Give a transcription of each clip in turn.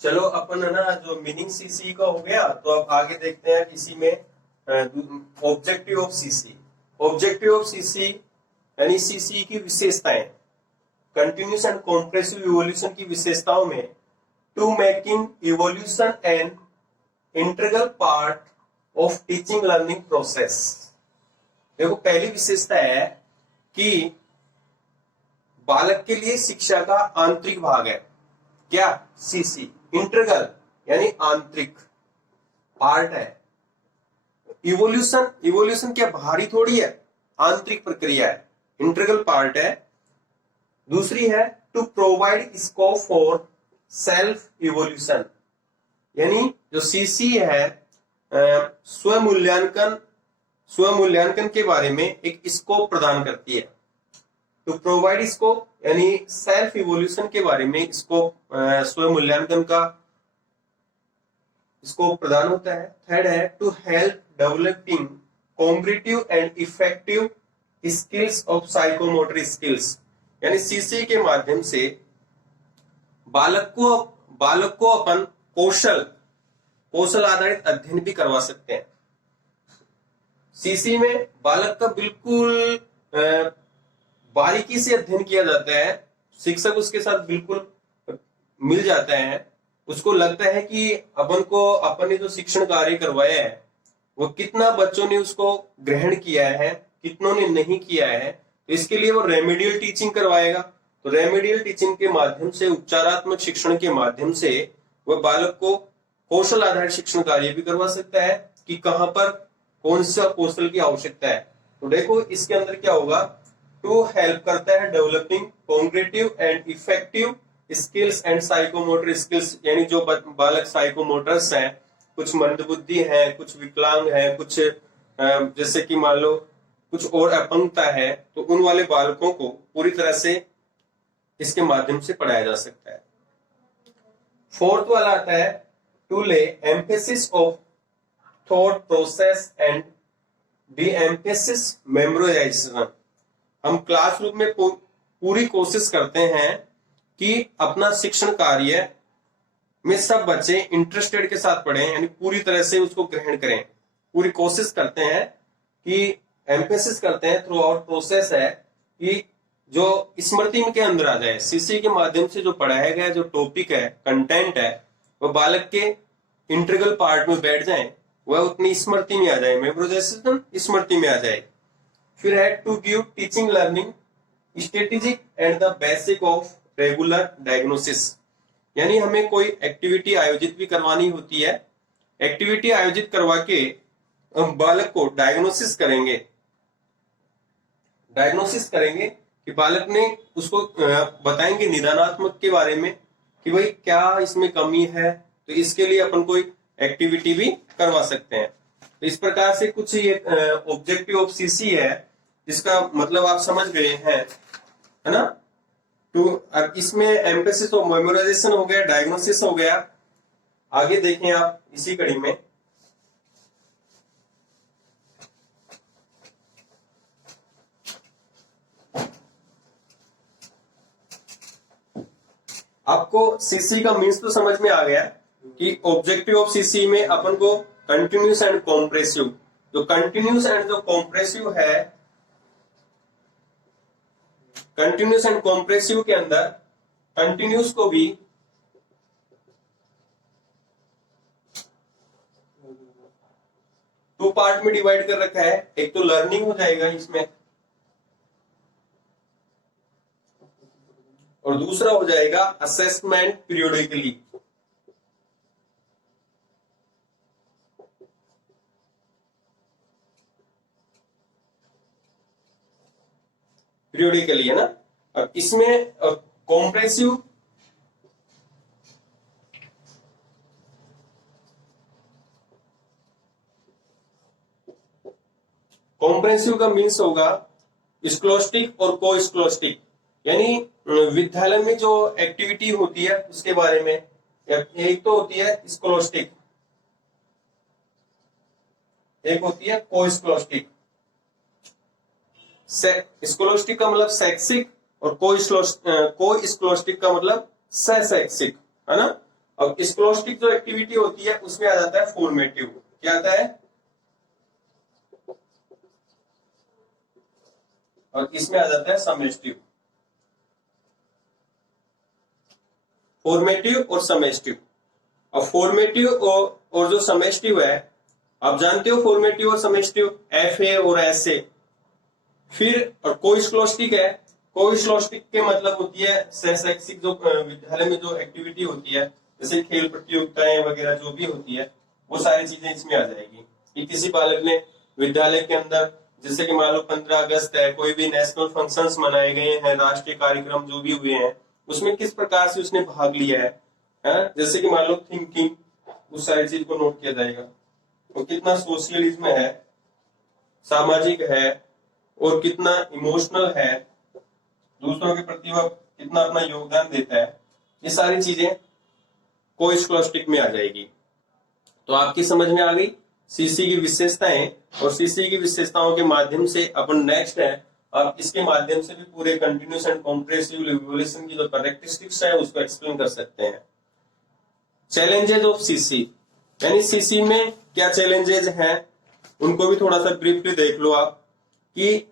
चलो अपन है ना जो मीनिंग सीसी का हो गया, तो अब आगे देखते हैं इसी में objective of CC. Objective of CC यानी सीसी की विशेषताएं, कंटिन्यूस एंड कॉम्प्रेसिव इवोल्यूशन की विशेषताओं में to making evaluation and integral part of teaching learning process. देखो पहली विशेषता है कि बालक के लिए शिक्षा का आंतरिक भाग है। क्या? सीसी। इंटीग्रल यानी आंतरिक पार्ट है। इवोल्यूशन, इवोल्यूशन क्या भारी थोड़ी है, आंतरिक प्रक्रिया है, इंटीग्रल पार्ट है। दूसरी है to provide scope for self evaluation, यानी जो सीसी है स्वमूल्यांकन, स्वमूल्यांकन के बारे में एक स्कोप प्रदान करती है। टू प्रोवाइड स्कोप यानी सेल्फ इवोल्यूशन के बारे में स्कोप, स्वमूल्यांकन का स्कोप प्रदान होता है। थर्ड है to help developing competitive and effective skills of psychomotor skills, यानी सीसी के माध्यम से बालक को अपन कौशल आधारित अध्ययन भी करवा सकते हैं। सीसी में बालक का बिल्कुल बारीकी से अध्ययन किया जाता है। शिक्षक उसके साथ बिल्कुल मिल जाता है। उसको लगता है कि अपन ने जो शिक्षण कार्य करवाया है वो कितना बच्चों ने उसको ग्रहण किया है, कितनों ने नहीं किया है। तो इसके लिए वो रेमेडियल टीचिंग करवाएगा। तो रेमेडियल टीचिंग के माध्यम से, उपचारात्मक शिक्षण के माध्यम से वह बालक को कौशल आधारित शिक्षण कार्य भी करवा सकता है कि कहां पर कौन सा कौशल की आवश्यकता है। तो देखो इसके अंदर क्या होगा, टू हेल्प करता है developing cognitive and effective skills and psychomotor skills, यानी जो बालक साइकोमोटर्स हैं, कुछ मंदबुद्धि है, कुछ विकलांग है, कुछ जैसे कि मान लो कुछ और अपंगता है, तो उन वाले बालकों को पूरी तरह से इसके माध्यम से पढ़ाया जा सकता है। फोर्थ वाला आता है टू ले emphasis of thought process and D emphasis memorisation. हम क्लासरूम में पूरी कोशिश करते हैं कि अपना शिक्षण कार्य में सब बच्चे इंटरेस्टेड के साथ पढ़ें, यानी पूरी तरह से उसको ग्रहण करें। पूरी कोशिश करते हैं कि एम्फेसिस करते हैं, थ्रू आउट प्रोसेस है कि जो स्मृति के अंदर आ जाए। सीसी के माध्यम से जो पढ़ाया गया जो टॉपिक है, कंटेंट है, वो बालक के इंटीग्रल पार्ट में बैठ जाए, वह उतनी स्मृति में आ जाए, मेमोराइजेशन स्मृति में आ जाए। फिर है to give teaching learning strategic and the basic of regular diagnosis, यानी हमें कोई एक्टिविटी आयोजित भी करवानी होती है। एक्टिविटी आयोजित करवा के हम बालक को डायग्नोसिस करेंगे कि बालक ने उसको बताएंगे निदानात्मक के बारे में कि भाई क्या इसमें कमी है, तो इसके लिए अपन कोई एक्टिविटी भी करवा सकते हैं। तो इस प्रकार से कुछ ये ऑब्जेक्टिव ऑफ सीसी है, जिसका मतलब आप समझ गए हैं, है ना। तो अब इसमें एम्फेसिस और मेमोराइजेशन हो गया, डायग्नोसिस हो गया। आगे देखें आप इसी कड़ी में आपको सीसी का मीन्स तो समझ में आ गया कि ऑब्जेक्टिव ऑफ सीसी में अपन को कंटिन्यूस एंड कॉम्प्रेसिव, जो कंटिन्यूस एंड जो कॉम्प्रेसिव है, कंटिन्यूस एंड कॉम्प्रेसिव के अंदर कंटिन्यूस को भी टू पार्ट में डिवाइड कर रखा है। एक तो लर्निंग हो जाएगा इसमें, और दूसरा हो जाएगा असेसमेंट पीरियोडिकली। पीरियोडिकली है ना। अब इसमें कॉम्प्रेसिव का मीन्स होगा स्कोलास्टिक और को स्कोलास्टिक, यानी विद्यालय में जो एक्टिविटी होती है उसके बारे में। एक तो होती है स्कोलास्टिक, एक होती है को स्कोलास्टिक। स्कोलास्टिक का मतलब शैक्षिक और को स्कोलास्टिक का मतलब सहशैक्षिक, है ना। अब स्कॉलास्टिक जो एक्टिविटी होती है उसमें आ जाता है फॉर्मेटिव। क्या आता है? और इसमें आ जाता है समेस्टिव। फॉर्मेटिव और समेस्टिव। अब फॉर्मेटिव और जो समेस्टिव है, आप जानते हो फॉर्मेटिव और समेस्टिव FA और SA। फिर और कोई स्कॉलास्टिक है। कोई स्कॉलास्टिक के मतलब होती है शैक्षिक जो विद्यालय में जो एक्टिविटी होती है, जैसे खेल प्रतियोगिताएं वगैरह जो भी होती है, वो सारी चीजें इसमें आ जाएगी कि किसी बालक ने विद्यालय के अंदर, जैसे कि मान लो 15 अगस्त है, कोई भी नेशनल फंक्शंस मनाए गए हैं, राष्ट्रीय कार्यक्रम जो भी हुए हैं, उसमें किस प्रकार से उसने भाग लिया है, जैसे कि मान लो थिंकिंग, उस सारी चीज को नोट किया जाएगा। वो कितना सोशलिज्म है, सामाजिक है, और कितना इमोशनल है, दूसरों के प्रति वह कितना अपना योगदान देता है, ये सारी चीजें को स्कॉलास्टिक में आ जाएगी। तो आपकी समझ में आ गई सीसी की विशेषताएं, और सीसी की विशेषताओं के माध्यम से अपन नेक्स्ट है, आप इसके माध्यम से भी पूरे कंटिन्यूस एंड कॉम्प्रेसिव इवोल्यूशन की जो कैरेक्टरिस्टिक्स है उसको एक्सप्लेन कर सकते हैं। चैलेंजेस ऑफ सीसी, यानी सीसी में क्या चैलेंजेस हैं उनको भी थोड़ा सा ब्रीफली देख लो आप, कि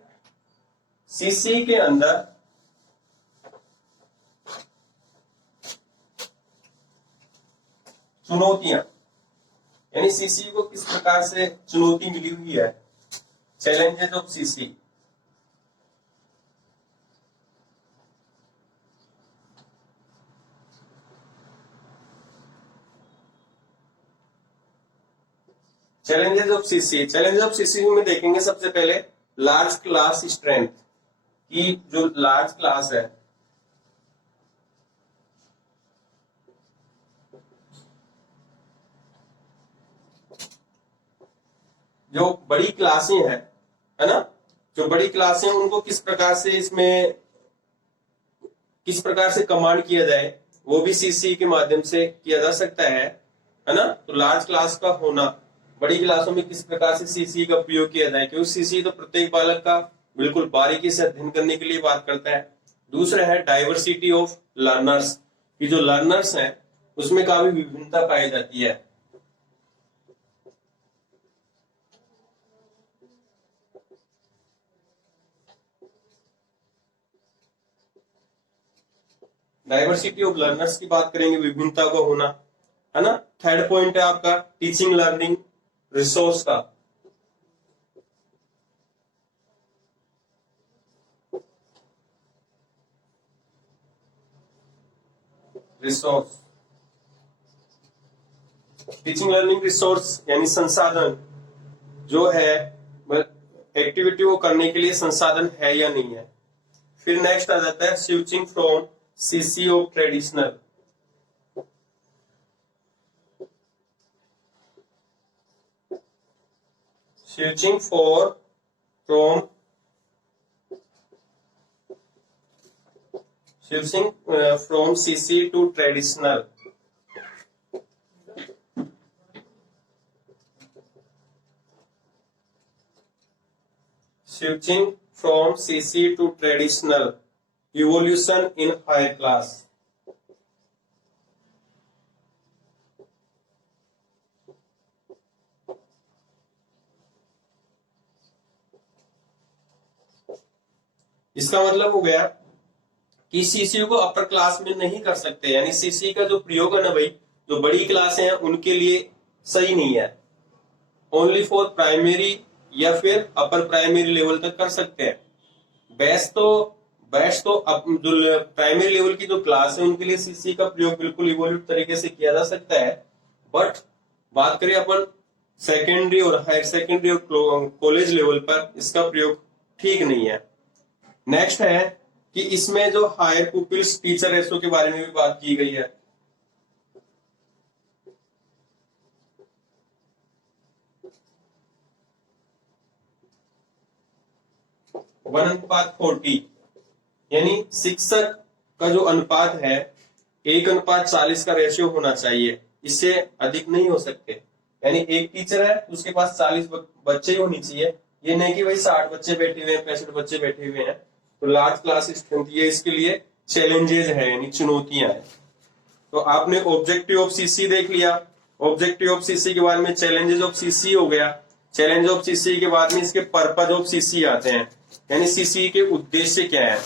सीसी के अंदर चुनौतियां, यानी सीसी को किस प्रकार से चुनौती मिली हुई है। Challenges of CC, challenges of CC. Challenges of CC में देखेंगे सबसे पहले लार्ज क्लास स्ट्रेंथ, की जो लार्ज क्लास है, जो बड़ी क्लासें हैं, है ना, जो बड़ी क्लासें उनको किस प्रकार से इसमें किस प्रकार से कमांड किया जाए, वो भी सीसी के माध्यम से किया जा सकता है ना। तो लार्ज क्लास का होना, बड़ी क्लासों में किस प्रकार से सीसी का प्रयोग किया जाए, क्योंकि सीसी तो प्रत्येक बालक का बिल्कुल बारीकी से अध्ययन करने के लिए बात करता है। दूसरा है डाइवर्सिटी ऑफ लर्नर्स, कि जो लर्नर्स हैं उसमें काफी विभिन्नता पाई जाती है। डाइवर्सिटी ऑफ लर्नर्स की बात करेंगे, विभिन्नता का होना, है ना। थर्ड पॉइंट है आपका टीचिंग लर्निंग रिसोर्स का, रिसोर्स, टीचिंग लर्निंग रिसोर्स यानी संसाधन जो है, एक्टिविटी को करने के लिए संसाधन है या नहीं है। फिर नेक्स्ट आ जाता है switching from CC of traditional, switching from CC to traditional, switching from CC to traditional, evolution in higher class। इसका मतलब हो गया कि सीसी को अपर क्लास में नहीं कर सकते, यानी सीसी का जो प्रयोग है ना भाई, जो बड़ी क्लासें हैं उनके लिए सही नहीं है। ओनली फॉर प्राइमरी या फिर अपर प्राइमरी लेवल तक कर सकते हैं। बेस्ट तो जो प्राइमरी लेवल की जो क्लास है उनके लिए सीसी का प्रयोग बिल्कुल इवोल्यूट तरीके से किया जा सकता है। बट बात करें अपन सेकेंडरी और हायर सेकेंडरी और कॉलेज लेवल पर, इसका प्रयोग ठीक नहीं है। नेक्स्ट है कि इसमें जो हायर पुपिल्स टीचर रेशो के बारे में भी बात की गई है। 1:40, यानी शिक्षक का जो अनुपात है 1:40 का रेशियो होना चाहिए, इससे अधिक नहीं हो सकते। यानी एक टीचर है उसके पास 40 बच्चे ही होनी चाहिए, ये नहीं कि भाई 60 बच्चे बैठे हुए हैं, 65 बच्चे बैठे हुए हैं। तो लार्ज क्लास स्ट्रेंथ, ये इसके लिए चैलेंजेस है, यानी चुनौतियां हैं। तो आपने ऑब्जेक्टिव ऑफ सीसी देख लिया, ऑब्जेक्टिव ऑफ सीसी के बाद में चैलेंजेस ऑफ सीसी हो गया, चैलेंज ऑफ सीसी के बाद में इसके पर्पज ऑफ सीसी आते हैं, यानी सीसी के उद्देश्य क्या है।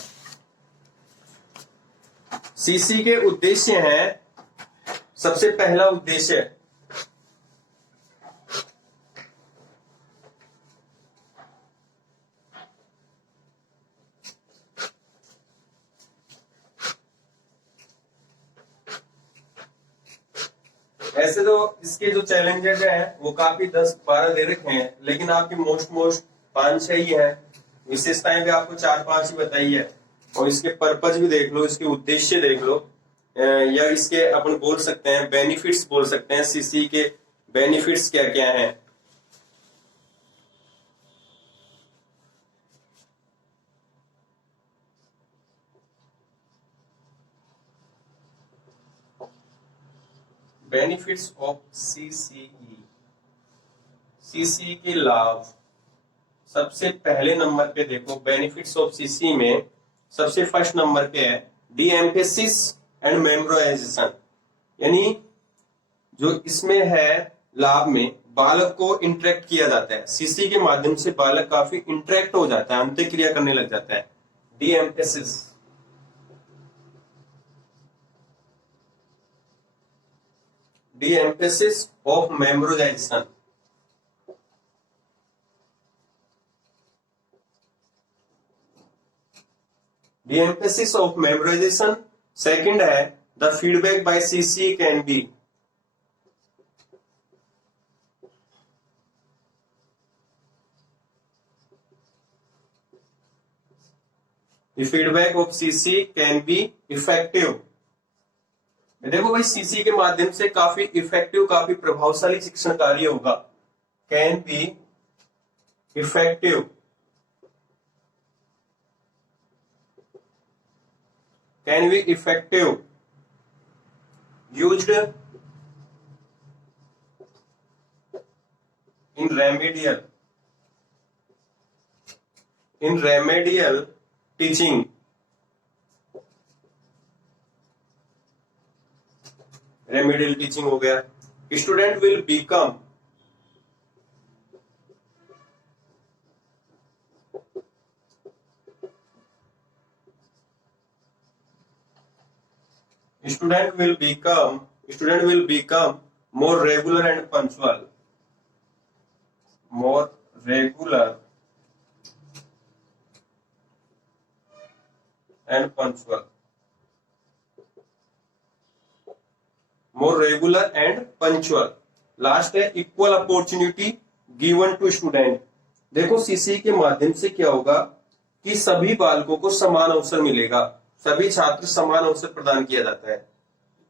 सीसी के उद्देश्य हैं, सबसे पहला उद्देश्य ऐसे तो इसके जो चैलेंजेस हैं वो काफी 10-12 दे रखे हैं, लेकिन आपकी मोस्ट 5-6 ही है। विशेषताएं भी आपको 4-5 ही बताई है, और इसके पर्पज भी देख लो, इसके उद्देश्य देख लो, या इसके अपन बोल सकते हैं बेनिफिट्स बोल सकते हैं, सीसी के बेनिफिट्स क्या क्या हैं। बेनिफिट्स ऑफ सीसीई, सीसी के लाभ। सबसे पहले नंबर पे देखो बेनिफिट्स ऑफ सीसी में सबसे फर्स्ट नंबर पे है डी एम्फेसिस एंड मेमोराइजेशन, यानी जो इसमें है लाभ में बालक को इंटरेक्ट किया जाता है, सीसी के माध्यम से बालक काफी इंटरेक्ट हो जाता है, अंत्य क्रिया करने लग जाता है। De emphasis, de emphasis of memorization, de emphasis of memorization. Second है the feedback by CC can be, the feedback of CC can be effective. देखो भाई सीसी के माध्यम से काफी इफेक्टिव, काफी प्रभावशाली शिक्षण कार्य होगा। Can be effective, can be effective used in remedial teaching, remedial teaching हो गया। Student will become, student will become more regular and punctual, more regular and punctual, more regular and punctual। Last है equal opportunity given to student. देखो CC के माध्यम से क्या होगा कि सभी बालकों को समान अवसर मिलेगा, सभी छात्र समान अवसर प्रदान किया जाता है।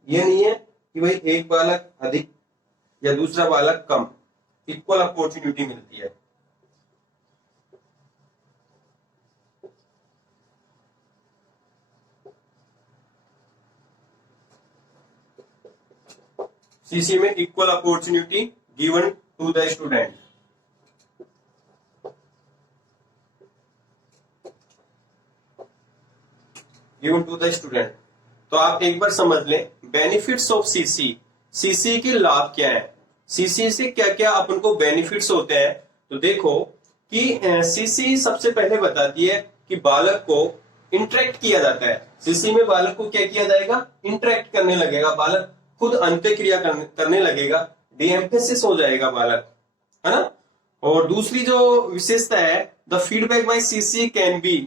ये नहीं है कि भाई एक बालक अधिक या दूसरा बालक कम, इक्वल अपॉर्चुनिटी मिलती है। सीसी में equal opportunity given to the student. Given to the student. तो आप एक बार समझ लें बेनिफिट्स ऑफ सीसी, सीसी के लाभ क्या है, सीसी से क्या क्या अपन को बेनिफिट्स होते हैं। तो देखो कि सीसी सबसे पहले बताती है कि बालक को इंटरेक्ट किया जाता है। सीसी में बालक को क्या किया जाएगा, इंटरेक्ट करने लगेगा, बालक खुद अंत्य क्रिया करने लगेगा, डीएम्फेसिस हो जाएगा बालक, है ना। और दूसरी जो विशेषता है the feedback by CC can be,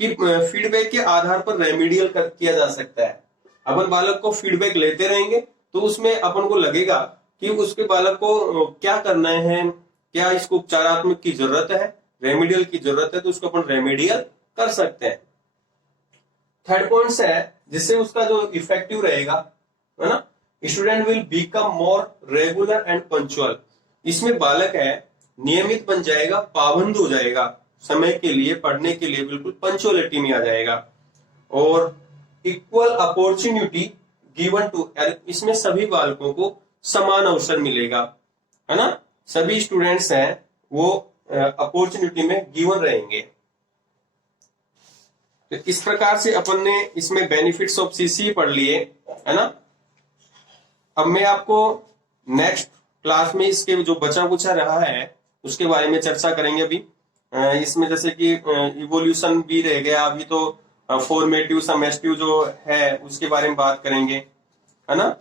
कि फीडबैक के आधार पर रेमेडियल किया जा सकता है। अपन बालक को फीडबैक लेते रहेंगे तो उसमें अपन को लगेगा कि उसके बालक को क्या करना है, क्या इसको उपचारात्मक की जरूरत है, रेमेडियल की जरूरत है, तो उसको अपन रेमेडियल कर सकते हैं। थर्ड पॉइंट है जिससे उसका जो इफेक्टिव रहेगा, है ना, student will become more regular and punctual. इसमें बालक है नियमित बन जाएगा, पाबंद हो जाएगा, समय के लिए पढ़ने के लिए बिल्कुल पंक्चुअलिटी में आ जाएगा। और इक्वल अपॉर्चुनिटी गिवन टू, इसमें सभी बालकों को समान अवसर मिलेगा, है ना, सभी स्टूडेंट्स हैं वो अपॉर्चुनिटी में गिवन रहेंगे। तो इस प्रकार से अपन ने इसमें बेनिफिट्स ऑफ सीसी पढ़ लिए, है ना। अब मैं आपको नेक्स्ट क्लास में इसके जो बचा कुचा रहा है उसके बारे में चर्चा करेंगे। अभी इसमें जैसे कि इवोल्यूशन भी रह गया, अभी तो फॉर्मेटिव समेस्टिव जो है उसके बारे में बात करेंगे, है ना।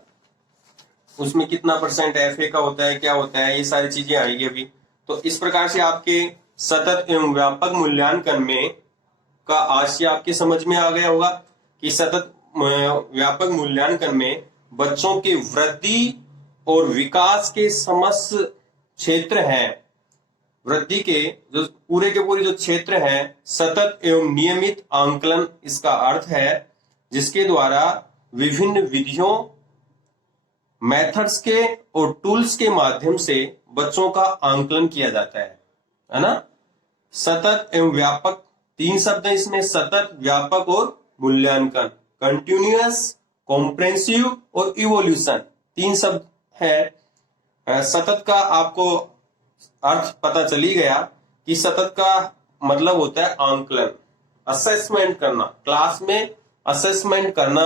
उसमें कितना परसेंट एफए का होता है, क्या होता है, ये सारी चीजें आएगी अभी। तो इस प्रकार से आपके सतत एवं व्यापक मूल्यांकन में का आशय आपके समझ में आ गया होगा कि सतत व्यापक मूल्यांकन में बच्चों के वृद्धि और विकास के समस्त क्षेत्र हैं, वृद्धि के जो पूरे के पूरे जो क्षेत्र हैं, सतत एवं नियमित आंकलन इसका अर्थ है, जिसके द्वारा विभिन्न विधियों, मेथड्स के और टूल्स के माध्यम से बच्चों का आंकलन किया जाता है ना। सतत एवं व्यापक, तीन शब्द हैं इसमें, सतत, व्यापक और मूल्यांकन, कंटिन्यूअस, कॉम्प्रेहेंसिव और इवोल्यूशन, तीन शब्द है। सतत का आपको अर्थ पता चली गया कि सतत का मतलब होता है आंकलन, असेसमेंट करना, क्लास में असेसमेंट करना,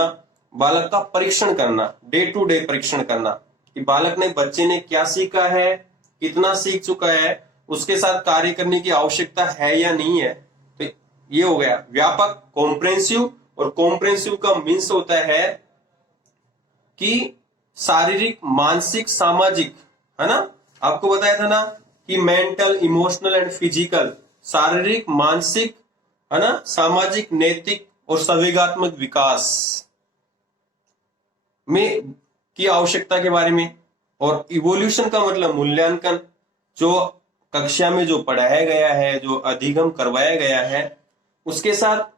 बालक का परीक्षण करना, डे टू डे परीक्षण करना कि बालक ने, बच्चे ने क्या सीखा है, कितना सीख चुका है, उसके साथ कार्य करने की आवश्यकता है या नहीं है। तो ये हो गया व्यापक, कॉम्प्रेहेंसिव। और कॉम्प्रेहेंसिव का मीन्स होता है कि शारीरिक, मानसिक, सामाजिक, है ना। आपको बताया था ना कि मेंटल, इमोशनल एंड फिजिकल, शारीरिक, मानसिक, है ना, सामाजिक, नैतिक और संवेगात्मक विकास में की आवश्यकता के बारे में। और इवोल्यूशन का मतलब मूल्यांकन, जो कक्षा में जो पढ़ाया गया है, जो अधिगम करवाया गया है, उसके साथ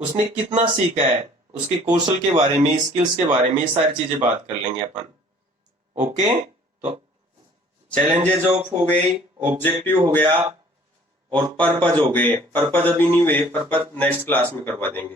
उसने कितना सीखा है, उसके कौशल के बारे में, स्किल्स के बारे में, ये सारी चीजें बात कर लेंगे अपन। ओके, तो चैलेंजेस ऑफ हो गई, ऑब्जेक्टिव हो गया और पर्पज हो गए। पर्पज अभी नहीं हुए, पर्पज नेक्स्ट क्लास में करवा देंगे।